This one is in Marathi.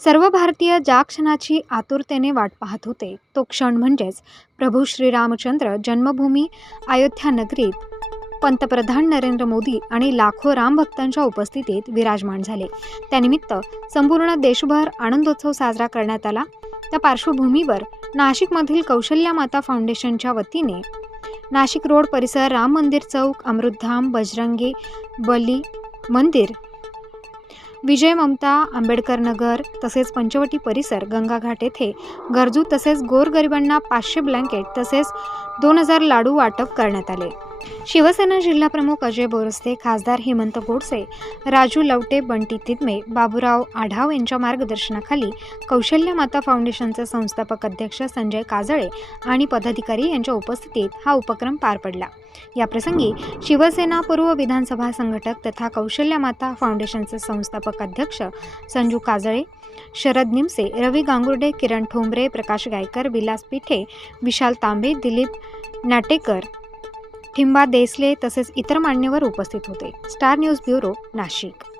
सर्व भारतीय ज्या क्षणाची आतुरतेने वाट पाहत होते तो क्षण म्हणजेच प्रभू श्रीरामचंद्र जन्मभूमी अयोध्या नगरीत पंतप्रधान नरेंद्र मोदी आणि लाखो रामभक्तांच्या उपस्थितीत विराजमान झाले। त्यानिमित्त संपूर्ण देशभर आनंदोत्सव साजरा करण्यात आला। त्या पार्श्वभूमीवर नाशिकमधील कौशल्या माता फाउंडेशनच्या वतीने नाशिक रोड परिसर, राम मंदिर चौक, अमृतधाम, बजरंगी बली मंदिर, विजय ममता आंबेडकर नगर तसेच पंचवटी परिसर, गंगाघाट येथे गरजू तसेच गोरगरिबांना 500 ब्लँकेट तसेच 2000 लाडू वाटप करण्यात आले। शिवसेना जिल्हाप्रमुख अजय बोरस्ते, खासदार हेमंत गोडसे, राजू लवटे, बंटी तिदमे, बाबूराव आढाव यांच्या मार्गदर्शनाखाली कौशल्या माता फाउंडेशनचे संस्थापक अध्यक्ष संजय काजळे आणि पदाधिकारी यांच्या उपस्थितीत हा उपक्रम पार पडला। याप्रसंगी शिवसेना पूर्व विधानसभा संघटक तथा कौशल्या माता फाउंडेशनचे संस्थापक अध्यक्ष संजू काजळे, शरद निमसे, रवी गांगुर्डे, किरण ठोंबरे, प्रकाश गायकर, विलास पिठे, विशाल तांबे, दिलीप नाटेकर, ठिंबा देसले तसेच इतर मान्यवर उपस्थित होते। Star news bureau, Nashik.